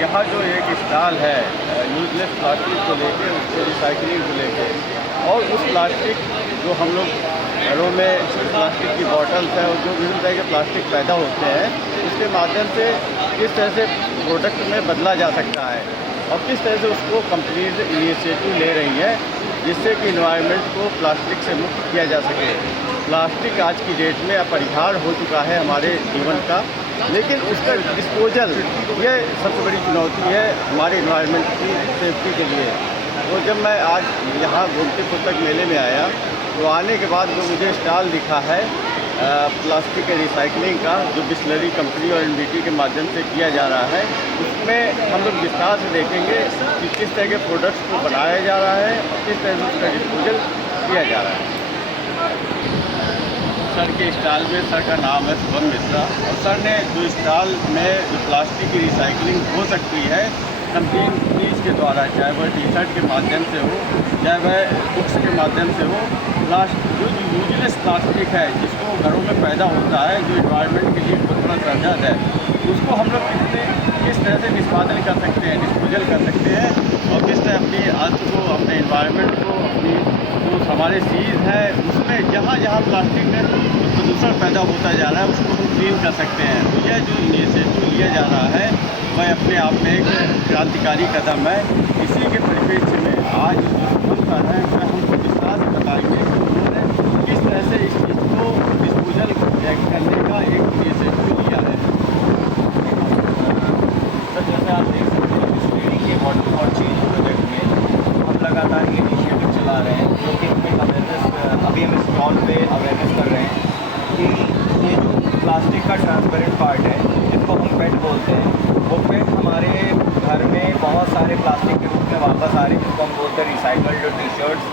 यहाँ जो एक स्टॉल है यूजलेस प्लास्टिक को लेके, उसके रिसाइकलिंग को लेके, और उस प्लास्टिक जो हम लोग घरों में प्लास्टिक की बॉटल्स हैं और जो विभिन्न तरह के प्लास्टिक पैदा होते हैं, उसके माध्यम से किस तरह से प्रोडक्ट में बदला जा सकता है और किस तरह से उसको कंपनीज इनिशिएटिव ले रही है जिससे कि इन्वायरमेंट को प्लास्टिक से मुक्त किया जा सके। प्लास्टिक आज की डेट में अपरिहार्य हो चुका है हमारे जीवन का, लेकिन उसका डिस्पोजल ये सबसे बड़ी चुनौती है हमारे इन्वायरमेंट की सेफ्टी के लिए। तो जब मैं आज यहाँ गोमती पुस्तक मेले में आया तो आने के बाद जो मुझे स्टॉल दिखा है प्लास्टिक के रिसाइकलिंग का, जो बिस्लरी कंपनी और एनबीटी के माध्यम से किया जा रहा है, उसमें हम लोग विस्तार से देखेंगे कि किस तरह के प्रोडक्ट्स को बनाया जा रहा है और किस तरह से उसका डिस्पोजल किया जा रहा है। सर के स्टॉल में, सर का नाम है शुभम मिश्रा, और सर ने जो स्टॉल में जो प्लास्टिक की रिसाइकलिंग हो सकती है कंपनीज के द्वारा, चाहे वह टी शर्ट के माध्यम से हो, चाहे वह बुक्स के माध्यम से हो, जो यूजलेस प्लास्टिक है जिसको घरों में पैदा होता है, जो इन्वायरमेंट के लिए बहुत बड़ा सरहद है, उसको हम लोग किस तरह से निष्पादन कर सकते हैं, डिस्पोजल कर सकते हैं और किस तरह अपनी अर्थ को, अपने इन्वायरमेंट को, अपनी जो हमारे सीज है उसमें जहाँ जहाँ प्लास्टिक में प्रदूषण पैदा होता जा रहा है उसको हम क्लीन कर सकते हैं। तो यह जो इनिशिएटिव लिया जा रहा है वह अपने आप में एक क्रांतिकारी कदम है। इसी के परिप्रेक्ष्य में आज शुभम सर हैं, वह हमको विस्तार से बताएंगे कि उन्होंने किस तरह से इस चीज़ को डिस्पोजल करने का एक इनिशिएटिव लिया है। सर, जैसे आप देख सकते हैं बिस्लरी के वाटर फॉर चेंज प्रोजेक्ट में हम लगातार ये इनिशिएटिव चला रहे हैं, जो कि हमें अवेयरनेस, अभी हम स्टॉल पे अवेयरनेस कर रहे हैं कि ये जो प्लास्टिक का ट्रांसपेरेंट पार्ट है जिसको हम पेट बोलते हैं, वो पेट हमारे घर में बहुत सारे प्लास्टिक के रूप में वापस आ रहे हैं, जिसको हम बोलते हैं रिसाइकल्ड टी शर्ट्स।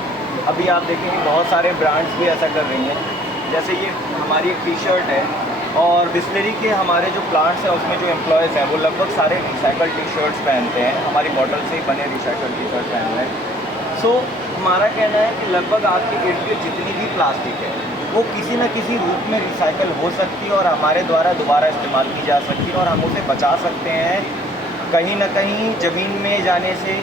अभी आप देखेंगे बहुत सारे ब्रांड्स भी ऐसा कर रही हैं, जैसे ये हमारी एक टी शर्ट है और बिस्लरी के हमारे जो प्लांट्स हैं उसमें जो एम्प्लॉयज़ हैं वो लगभग सारे रिसाइकल टी शर्ट्स पहनते हैं, हमारी बॉटल से ही बने रिसाइकल टी शर्ट पहन रहे हैं। सो हमारा कहना है कि लगभग आपके इर्द गिर्द जितनी भी प्लास्टिक है वो किसी न किसी रूप में रिसाइकल हो सकती है और हमारे द्वारा दोबारा इस्तेमाल की जा सकती है और हम उसे बचा सकते हैं कहीं ना कहीं ज़मीन में जाने से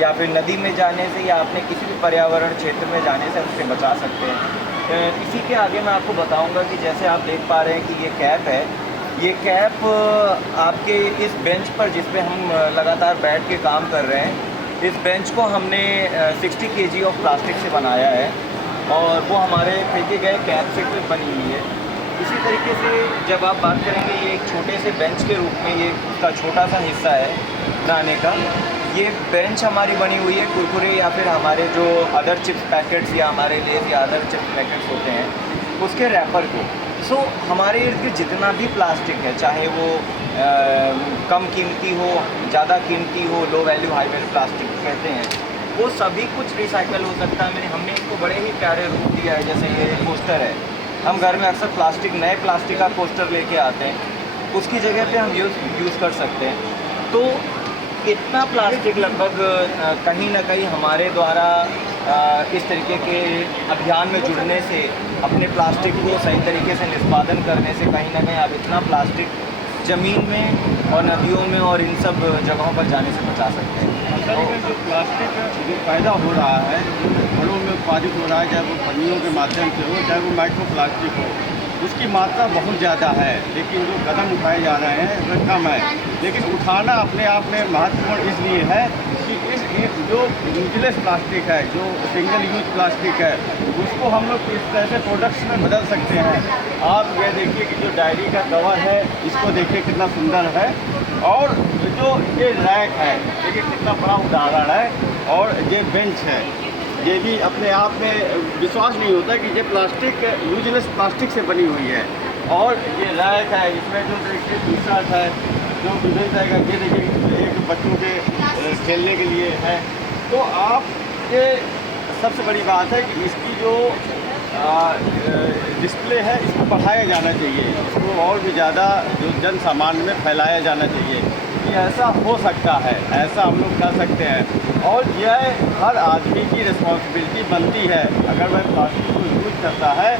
या फिर नदी में जाने से या अपने किसी भी पर्यावरण क्षेत्र में जाने से उसे बचा सकते हैं। इसी के आगे मैं आपको बताऊंगा कि जैसे आप देख पा रहे हैं कि ये कैप है, ये कैप आपके इस बेंच पर जिस पे हम लगातार बैठ के काम कर रहे हैं, इस बेंच को हमने 60 kg ऑफ प्लास्टिक से बनाया है और वो हमारे फेंके गए कैप से बनी हुई है। इसी तरीके से जब आप बात करेंगे, ये एक छोटे से बेंच के रूप में, ये उसका छोटा सा हिस्सा है बनाने का, ये बेंच हमारी बनी हुई है कुरकुरे या फिर हमारे जो अदर चिप्स पैकेट्स या हमारे लेज या अदर चिप्स पैकेट्स होते हैं उसके रैपर को। सो हमारे इर्द गिर्द जितना भी प्लास्टिक है, चाहे वो कम कीमती हो, ज़्यादा कीमती हो, low value high value plastic कहते हैं, वो सभी कुछ रिसाइकल हो सकता है। हमने इसको बड़े ही प्यारे रूप दिया है। जैसे ये कोस्टर है, हम घर में अक्सर नए प्लास्टिक का कोस्टर लेके आते हैं, उसकी जगह पे हम यूज़ कर सकते हैं। तो इतना प्लास्टिक लगभग कहीं ना कहीं हमारे द्वारा इस तरीके के अभियान में जुड़ने से, अपने प्लास्टिक को सही तरीके से निष्पादन करने से कहीं ना कहीं आप इतना प्लास्टिक ज़मीन में और नदियों में और इन सब जगहों पर जाने से बचा सकते हैं। तो जो प्लास्टिक जो पैदा हो रहा है, घरों में उत्पादित हो रहा है, चाहे वो पन्नियों के माध्यम से हो, चाहे वो माइक्रो प्लास्टिक हो, उसकी मात्रा बहुत ज़्यादा है, लेकिन जो कदम उठाए जा रहे हैं वह कम है। लेकिन उठाना अपने आप में महत्वपूर्ण इसलिए है कि इस जो यूजलेस प्लास्टिक है, जो सिंगल यूज प्लास्टिक है, उसको हम लोग इस तरह से प्रोडक्ट्स में बदल सकते हैं। आप ये देखिए कि जो डायरी का कवर है, इसको देखिए कितना सुंदर है, और जो ये रैक है देखिए कितना बड़ा उदाहरण है, और ये बेंच है, ये भी अपने आप में विश्वास नहीं होता कि ये प्लास्टिक यूजलेस प्लास्टिक से बनी हुई है। और ये रैक है, इसमें जो देखिए टी शर्ट है, जो विभिन्न तरह का, ये देखिए एक बच्चों के खेलने के लिए है। तो आप ये सबसे बड़ी बात है कि इसकी जो डिस्प्ले है इसको बढ़ाया जाना चाहिए, इसको और भी ज़्यादा जो जन सामान्य में फैलाया जाना चाहिए कि ऐसा हो सकता है, ऐसा हम लोग कर सकते हैं। और यह हर आदमी की रिस्पॉन्सिबिलिटी बनती है, अगर वह प्लास्टिक को यूज करता है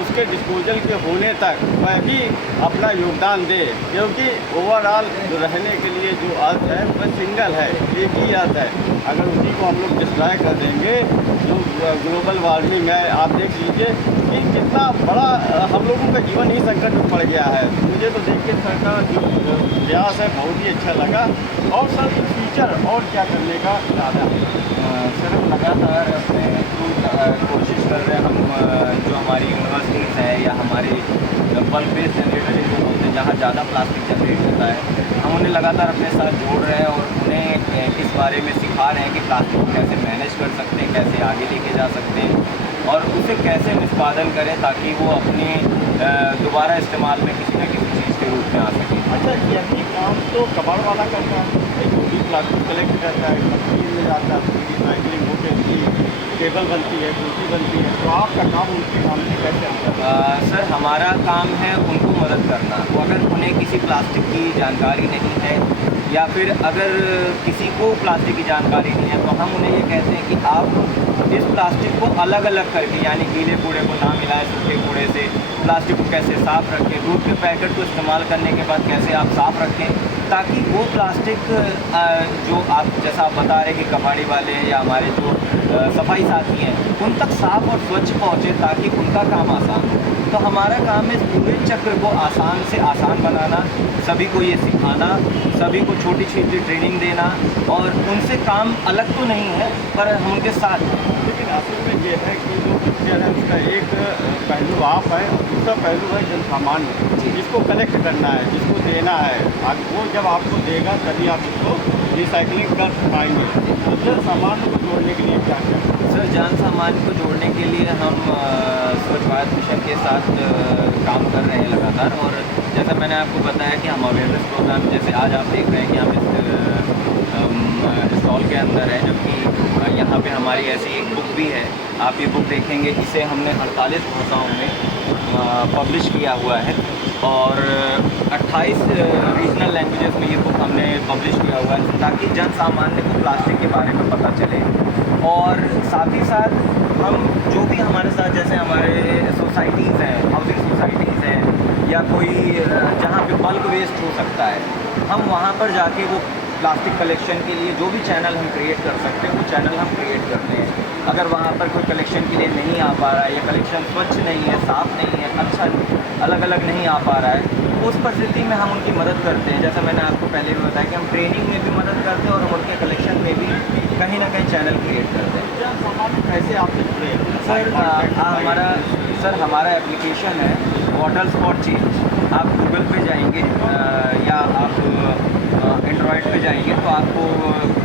उसके डिस्पोजल के होने तक वह भी अपना योगदान दे, क्योंकि ओवरऑल रहने के लिए जो अर्थ है वह सिंगल है, एक ही अर्थ है। अगर उसी को हम लोग डिस्ट्रॉय कर देंगे, जो ग्लोबल वार्मिंग है, आप देख लीजिए कि कितना बड़ा हम लोगों का जीवन ही संकट में पड़ गया है। मुझे तो देख के सर का जो प्रयास है बहुत ही अच्छा लगा। और सर फ्यूचर और क्या करने का इरादा है? सर हम लगातार अपने कोशिश कर रहे हैं। हम जो हमारी यूनिवर्सिटीज़ हैं या हमारे बल्क बेस्ड जनरेटर जो होते हैं, जहाँ ज़्यादा प्लास्टिक जनरेट होता है, हम उन्हें लगातार अपने साथ जोड़ रहे हैं और उन्हें इस बारे में सिखा रहे हैं कि प्लास्टिक को कैसे मैनेज कर सकते हैं, कैसे आगे लेके जा सकते हैं और उसे कैसे निष्पादन करें ताकि वो अपने दोबारा इस्तेमाल में किसी न किसी चीज़ के रूप में आ सके। अच्छा, यही काम तो कबाड़ वाला करता है, जो भी प्लास्टिक कलेक्ट करता है, मशीन में जाता है, रिसाइकलिंग होकर उसकी टेबल बनती है, कुर्सी बनती है, तो आपका काम उनके सामने कैसे आता है? सर हमारा काम है उनको मदद करना। वो अगर उन्हें किसी प्लास्टिक की जानकारी नहीं है या फिर अगर किसी को प्लास्टिक की जानकारी नहीं है, तो हम उन्हें ये कहते हैं कि आप इस प्लास्टिक को अलग अलग करके, यानी गीले कूड़े को ना मिलाएं सूखे कूड़े से, प्लास्टिक को कैसे साफ़ रखें, दूध के पैकेट को इस्तेमाल करने के बाद कैसे आप साफ़ रखें, ताकि वो प्लास्टिक जो आप जैसा आप बता रहे कि कबाड़ी वाले हैं या हमारे जो सफाई साथी हैं, उन तक साफ़ और स्वच्छ पहुँचे ताकि उनका काम आसान हो। तो हमारा काम है इस पूरे चक्र को आसान से आसान बनाना, सभी को ये सिखाना, सभी को छोटी छोटी ट्रेनिंग देना, और उनसे काम अलग तो नहीं है पर हम उनके साथ हैं। लेकिन असल में ये है कि जो पिक्चर है उसका एक पहलू आप है और दूसरा पहलू है जन सामान्य, जिसको कलेक्ट करना है, जिसको देना है। अब वो जब आपको देगा तभी आप उसको रिसाइकलिंग कर पाएंगे। तो जन सामान्य को जोड़ने के लिए क्या क्या? सर जन सामान्य को जोड़ने के लिए हम स्वच्छ भारत मिशन के साथ काम कर रहे हैं लगातार। और जैसा मैंने आपको बताया कि हम अवेयरनेस प्रोग्राम, जैसे आज आप देख रहे हैं कि हम इस स्टॉल के अंदर है, जबकि यहाँ पे हमारी ऐसी एक बुक भी है, आप ये बुक देखेंगे, इसे हमने 48 भाषाओं में पब्लिश किया हुआ है और 28 रीजनल लैंग्वेजेस में ये बुक हमने पब्लिश किया हुआ है, ताकि जन सामान्य को प्लास्टिक के बारे में पता चले। और साथ ही साथ हम जो भी हमारे साथ, जैसे हमारे सोसाइटीज़ हैं, हाउसिंग सोसाइटीज़ हैं या कोई जहाँ पे बल्क वेस्ट हो सकता है, हम वहाँ पर जाके वो प्लास्टिक कलेक्शन के लिए जो भी चैनल हम क्रिएट कर सकते हैं वो चैनल हम क्रिएट करते हैं। अगर वहाँ पर कोई कलेक्शन के लिए नहीं आ पा रहा है या कलेक्शन स्वच्छ नहीं है, साफ़ नहीं है, अच्छा अलग अलग नहीं आ पा रहा है, उस परिस्थिति में हम उनकी मदद करते हैं। जैसा मैंने आपको पहले भी बताया कि हम ट्रेनिंग में भी मदद करते हैं और हम उनके कलेक्शन में भी कहीं ना कहीं चैनल क्रिएट करते हैं। जन सामान्य कैसे आपसे जुड़े? सर हमारा एप्लीकेशन है बॉटल्स फॉर चेंज। आप गूगल पे जाएंगे या आप एंड्रॉयड पे जाएंगे तो आपको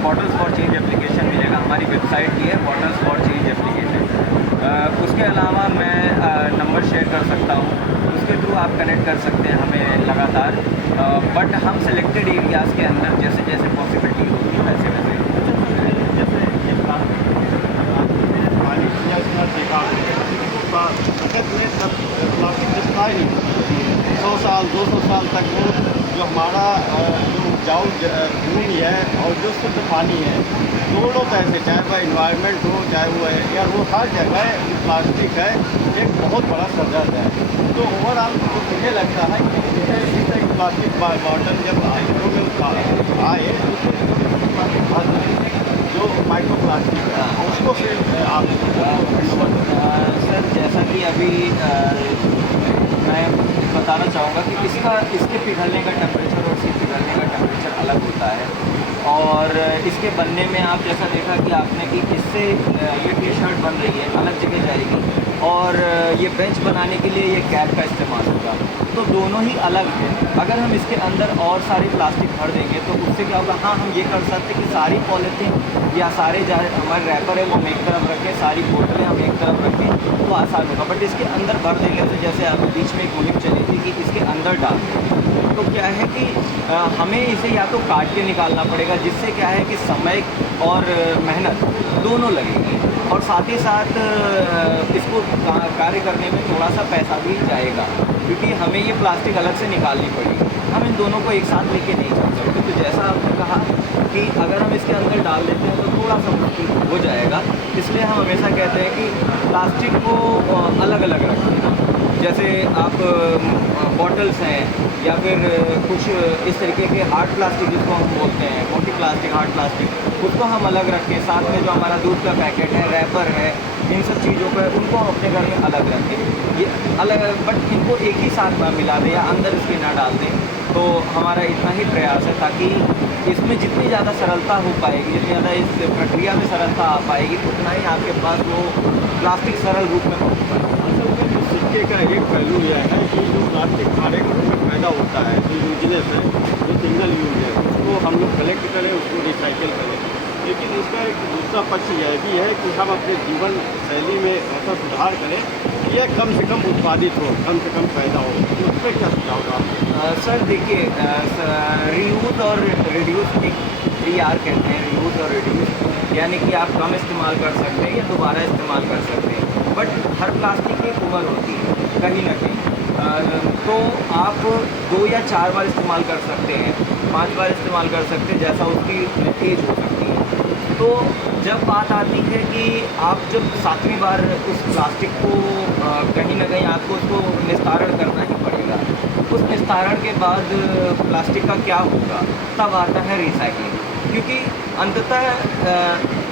बॉटल्स फॉर चेंज एप्लीकेशन मिलेगा। हमारी वेबसाइट भी है बॉटल्स फॉर चेंज एप्लीकेशन। उसके अलावा मैं नंबर शेयर कर सकता हूँ, उसके थ्रू आप कनेक्ट कर सकते हैं हमें लगातार। बट हम सेलेक्टेड एरियाज़ के अंदर जैसे जैसे पॉसिबिलिटी होगी वैसे वैसे जैसे ये पानी या इतना बेकार बचत में सब प्लास्टिक डिस्ट्रॉय नहीं होती। 100 साल 200 साल तक वो जो हमारा जो उपजाऊ भूमि है और जो शुद्ध पानी है, दोनों तरह से, चाहे वह इन्वायरमेंट हो चाहे वो है या वो, हर जगह प्लास्टिक है एक बहुत बड़ा सदर्द है। तो ओवरऑल तो मुझे लगता है कि इसी तरह प्लास्टिक बॉटल जब आए जो माइक्रो प्लास्टिक है उसको फिर आप सर जैसा कि अभी मैं बताना चाहूँगा कि इसके पिघलने का टेम्परेचर और इसके पिघलने का टेम्परेचर अलग होता है। और इसके बनने में आप जैसा देखा कि आपने कि इससे ये टी शर्ट बन रही है, अलग जगह जाएगी, और ये बेंच बनाने के लिए ये कैप का इस्तेमाल होगा, तो दोनों ही अलग है। अगर हम इसके अंदर और सारी प्लास्टिक भर देंगे तो उससे क्या होगा, हाँ हम ये कर सकते हैं कि सारी पॉलीथीन या सारे हमारे रैपर है वो हम एक तरफ रखें, सारी बोतलें हम एक तरफ रखें तो आसान होगा। बट इसके अंदर भर देंगे तो जैसे अभी बीच में एक मुहिम चली थी कि इसके अंदर डाल दें, तो क्या है कि हमें इसे या तो काट के निकालना पड़ेगा, जिससे क्या है कि समय और मेहनत दोनों लगेगी, और साथ ही साथ इसको कार्य करने में थोड़ा सा पैसा भी जाएगा, क्योंकि हमें ये प्लास्टिक अलग से निकालनी पड़ेगी। हम इन दोनों को एक साथ लेके नहीं चल सकते। तो जैसा आपने कहा कि अगर हम इसके अंदर डाल देते हैं तो थोड़ा सा मुश्किल हो जाएगा, इसलिए हम हमेशा कहते हैं कि प्लास्टिक को अलग अलग रखें। जैसे आप बॉटल्स हैं या फिर कुछ इस तरीके के हार्ड प्लास्टिक जिसको हम बोलते हैं, मोटी प्लास्टिक, हार्ड प्लास्टिक, उसको हम अलग रखें। साथ में जो हमारा दूध का पैकेट है, रैपर है, इन सब चीज़ों को उनको हम अपने घर में अलग रखें। ये अलग, बट इनको एक ही साथ में मिला दें या अंदर इसके ना डाल दें। तो हमारा इतना ही प्रयास है ताकि इसमें जितनी ज़्यादा सरलता हो पाएगी, जितनी ज़्यादा इस प्रक्रिया में सरलता आ पाएगी, उतना ही आपके पास वो प्लास्टिक सरल रूप में पहुँच पाएगा। असल में सिक्के का एक पहलू यह है कि जो प्लास्टिक हमारे घर में पैदा होता है, जो यूजलेस है, जो सिंगल यूज है, उसको हम लोग कलेक्ट करें, उसको रिसाइकिल करें। लेकिन इसका एक दूसरा पक्ष यह भी है कि हम अपने जीवन शैली में ऐसा सुधार करें कि यह कम से कम उत्पादित हो, कम से कम पैदा हो। तो उस पर क्या सुझाव होगा? सर देखिए, रीयूज और रिड्यूस, एक 3R कहते हैं, रीयूज और रिड्यूस, यानी कि आप कम इस्तेमाल कर सकते हैं या दोबारा इस्तेमाल कर सकते हैं। बट हर प्लास्टिक की एक उम्र होती है कहीं ना कहीं। तो आप 2 या 4 बार इस्तेमाल कर सकते हैं, 5 बार इस्तेमाल कर सकते हैं, जैसा उसकी एज हो सकती है। तो जब बात आती है कि आप जब 7वीं बार उस प्लास्टिक को कहीं ना कहीं आपको उसको निस्तारण करना ही पड़ेगा। उस निस्तारण के बाद प्लास्टिक का क्या होगा, तब आता है रिसाइकलिंग, क्योंकि अंततः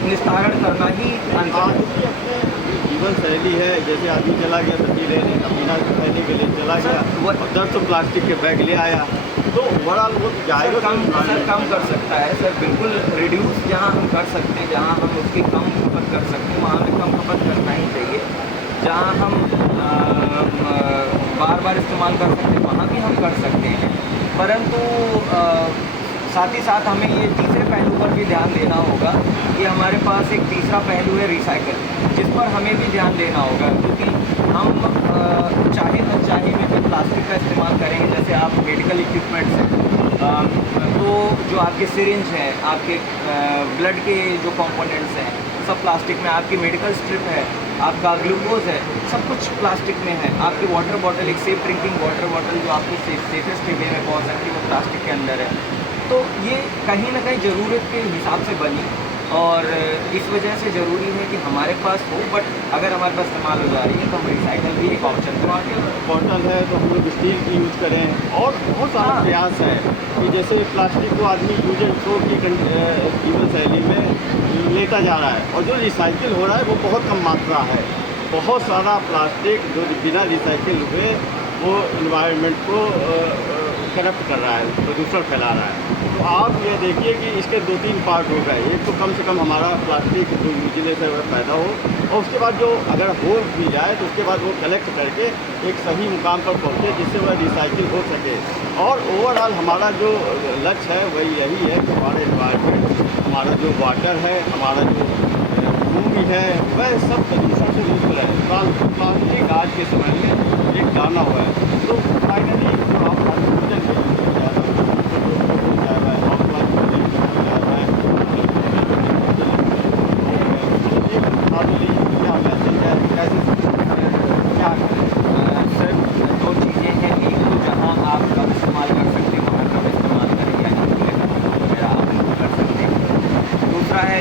निस्तारण करना ही आदमी अपने जीवन शैली है, जैसे आदमी चला गया सब्जी लेने, बिना खाने के लिए चला गया और 10 प्लास्टिक के बैग ले आया, तो ओवरऑल वो जाएगा कम कर सकता है सर, बिल्कुल। रिड्यूस जहाँ हम कर सकते हैं, जहाँ हम उसकी कम खपत कर सकते हैं, वहाँ पे कम खपत करना ही चाहिए। जहाँ हम बार बार इस्तेमाल कर सकते हैं, वहाँ भी हम कर सकते हैं। परंतु साथ ही साथ हमें ये तीसरे पहलू पर भी ध्यान देना होगा कि हमारे पास एक तीसरा पहलू है रिसाइकल, जिस पर हमें भी ध्यान देना होगा, क्योंकि हम चाहे न चाहे में भी प्लास्टिक का इस्तेमाल करेंगे। जैसे आप मेडिकल इक्विपमेंट्स हैं, तो जो आपके सिरिंज हैं, आपके ब्लड के जो कंपोनेंट्स हैं, सब प्लास्टिक में। आपकी मेडिकल स्ट्रिप है, आपका ग्लूकोज है, सब कुछ प्लास्टिक में है। आपकी वाटर बॉटल, एक सेफ ड्रिंकिंग वाटर बॉटल जो आपको सेफेस्ट वे में पहुँच सकती है, वो प्लास्टिक के अंदर है। तो ये कहीं ना कहीं ज़रूरत के हिसाब से बनी, और इस वजह से ज़रूरी है कि हमारे पास हो, बट अगर हमारे पास इस्तेमाल हो जा रही है तो हम रिसाइकल भी एक ऑप्शन बॉटल है तो हम लोग स्टील की यूज़ करें। और बहुत सारा प्रयास है कि जैसे प्लास्टिक को आदमी यूज एंड थ्रो की जीवन शैली में लेता जा रहा है, और जो रिसाइकिल हो रहा है वो बहुत कम मात्रा है। बहुत सारा प्लास्टिक जो बिना रिसाइकिल हुए वो इन्वायरमेंट को करप्ट कर रहा है, प्रदूषण फैला रहा है। तो आप ये देखिए कि इसके 2-3 पार्ट हो गए। एक तो कम से कम हमारा प्लास्टिक जो यूजलेस है वह पैदा हो, और उसके बाद जो अगर हो भी जाए तो उसके बाद वो कलेक्ट करके एक सही मुकाम पर पहुँचे जिससे वह रिसाइकिल हो सके। और ओवरऑल हमारा जो लक्ष्य है वही यही है कि हमारे इन्वायरमेंट, हमारा जो वाटर है, हमारा जो भूमि है, वह सब प्रदूषण से मुक्त रहे। प्लास्टिक आज के समय में एक गाना हुआ है। तो फाइनली जो आप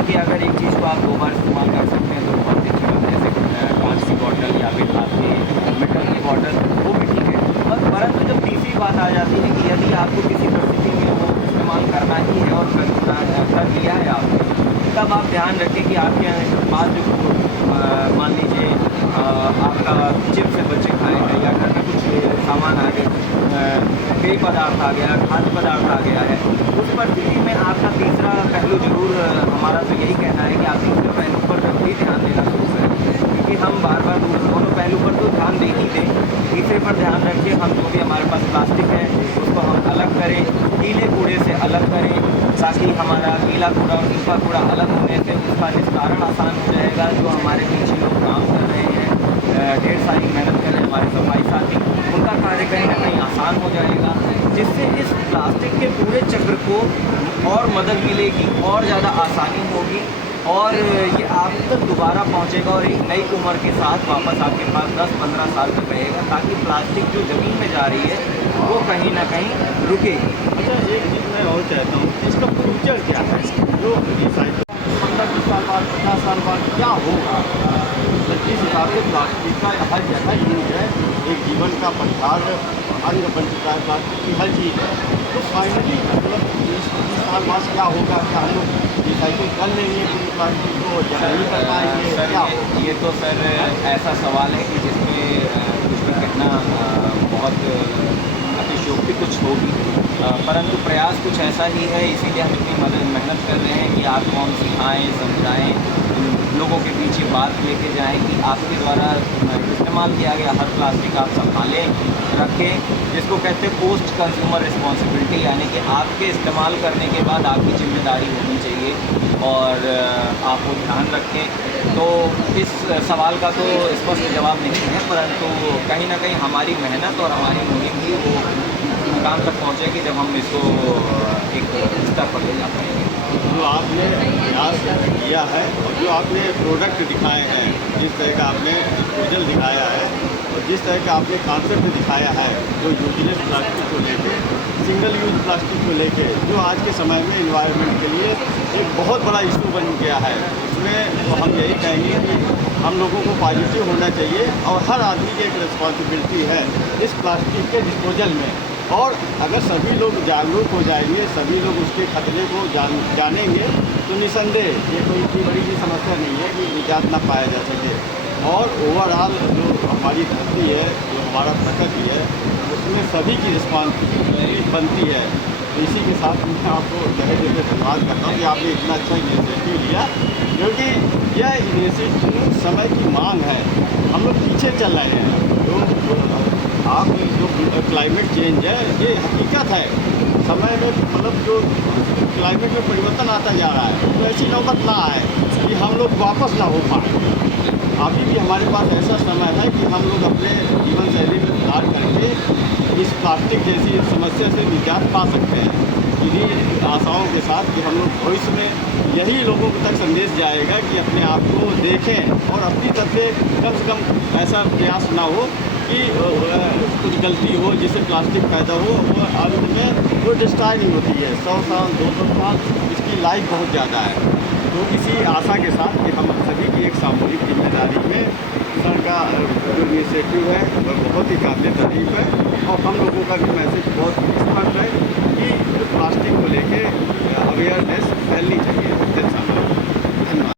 कि अगर एक चीज़ को आप 2 बार इस्तेमाल कर सकते हैं तो बहुत अच्छी बात है। जैसे कांच की बॉटल या फिर आपकी मेटल की बॉटल, वो भी ठीक है। और परंतु जब तीसरी बात आ जाती है कि यदि आपको किसी परिस्थिति में वो इस्तेमाल करना ही है और कर लिया है आपने, तब आप ध्यान रखें कि आपके पास जो मान लीजिए आपका चिप्स से बच्चे खाएंगे या घर में कुछ सामान आ गया, पेय पदार्थ आ गया, खाद्य पदार्थ आ गया है, उस परिस्थिति में आपका तीसरा पहलू जरूर, हमारा तो यही कहना है कि आप तीसरे पहलू पर भी ध्यान देना शुरू करें, क्योंकि हम बार बार दोनों पहलू पर तो ध्यान दे ही दें, तीसरे पर ध्यान रखिए। हम जो भी हमारे पास प्लास्टिक है उसको हम अलग करें, गीले कूड़े से अलग करें, ताकि हमारा गीला कूड़ा और सूखा कूड़ा अलग होने से उसका निस्तारण आसान हो जाएगा। जो हमारे पीछे लोग काम कर रहे हैं, ढेर सारी मेहनत कर रहे हैं हमारे सफाई साथी, उनका कार्य कहीं ना कहीं आसान हो जाएगा, जिससे इस प्लास्टिक के पूरे चक्र को और मदद मिलेगी और ज़्यादा आसानी होगी, और ये आप तक दोबारा पहुंचेगा और एक नई उम्र के साथ वापस आपके पास 10-15 साल तक रहेगा, ताकि प्लास्टिक जो ज़मीन में जा रही है वो कहीं ना कहीं रुकेगी। अच्छा, एक चीज़ मैं और चाहता हूँ, इसका फ्यूचर क्या है? जो रिसाइकिल 15-20 साल बाद, 50 साल बाद क्या होगा? 25 हिसाब से प्लास्टिक का हर जगह यूज है, एक जीवन का प्रधान अंग बन चुका है प्लास्टिक की हर चीज़ है। तो फाइनली मतलब 20-25 साल बाद क्या होगा, क्या हम लोग रिसाइकिल कर लेंगे पूरी प्लास्टिक को या नहीं कर पाएंगे, सर क्या होगा? ये तो सर ऐसा सवाल है कि जिसमें कुछ भी कहना बहुत अतिशयोक्ति कुछ होगी, परंतु प्रयास कुछ ऐसा ही है, इसीलिए हम इतनी मेहनत कर रहे हैं कि आप कौन सिखाएं, समझाएं, लोगों के बीच ये बात लेके जाएं कि आपके द्वारा इस्तेमाल किया गया हर प्लास्टिक आप संभालें, रखें, जिसको कहते हैं पोस्ट कंज्यूमर रिस्पॉन्सिबिलिटी, यानी कि आपके इस्तेमाल करने के बाद आपकी जिम्मेदारी होनी चाहिए और आप वो ध्यान रखें। तो इस सवाल का तो स्पष्ट जवाब नहीं है, परंतु कहीं ना कहीं हमारी मेहनत और हमारी मुहिम ही वो मुकाम तक पहुँचेगी जब हम इसको एक स्तर पर ले जा पाएंगे। जो आपने प्रयास किया है और जो आपने प्रोडक्ट दिखाए हैं, जिस तरह का आपने डिस्पोजल दिखाया है और जिस तरह का आपने कॉन्सेप्ट दिखाया है, जो यूजलेस प्लास्टिक को लेके, सिंगल यूज प्लास्टिक को लेके, जो आज के समय में इन्वायरमेंट के लिए एक बहुत बड़ा इशू बन गया है, इसमें तो हम यही कहेंगे कि हम लोगों को पॉजिटिव होना चाहिए और हर आदमी की एक रिस्पॉन्सिबिलिटी है इस प्लास्टिक के डिस्पोजल में। और अगर सभी लोग जागरूक हो जाएंगे, सभी लोग उसके खतरे को जानेंगे, तो निसंदेह ये कोई इतनी बड़ी सी समस्या नहीं है कि निजात ना पाया जा सके। और ओवरऑल जो हमारी धरती है, जो हमारा प्रकृति है, उसमें सभी की रिस्पॉन्सिबिलिटी बनती है। तो इसी के साथ मैं आपको जगह जगह धन्यवाद करता हूँ कि आपने इतना अच्छा इनिशिएटिव लिया, क्योंकि यह इनिशिएटिव समय की मांग है। हम लोग पीछे चल रहे हैं। आप जो क्लाइमेट चेंज है ये हकीकत है, समय में मतलब जो क्लाइमेट में परिवर्तन आता जा रहा है, तो ऐसी नौबत ना आए कि हम लोग वापस ना हो पाए। अभी भी हमारे पास ऐसा समय है कि हम लोग अपने जीवन शैली में सुधार करके इस प्लास्टिक जैसी समस्या से निजात पा सकते हैं। इन्हीं आशाओं के साथ कि हम लोग भविष्य में यही लोगों तक संदेश जाएगा कि अपने आप को देखें और अपनी तरफ से कम ऐसा प्रयास ना हो कि कुछ गलती हो जिससे प्लास्टिक पैदा हो, वो अंत में वो डिस्ट्रॉय नहीं होती है। 100 साल 200 साल इसकी लाइफ बहुत ज़्यादा है। तो इसी आशा के साथ कि हम सभी की एक सामूहिक जिम्मेदारी में सर का जो इनिशिएटिव है वह बहुत ही काबिल तारीफ है और हम लोगों का भी मैसेज बहुत स्पष्ट है कि प्लास्टिक को लेके अवेयरनेस फैलनी चाहिए। धन्यवाद।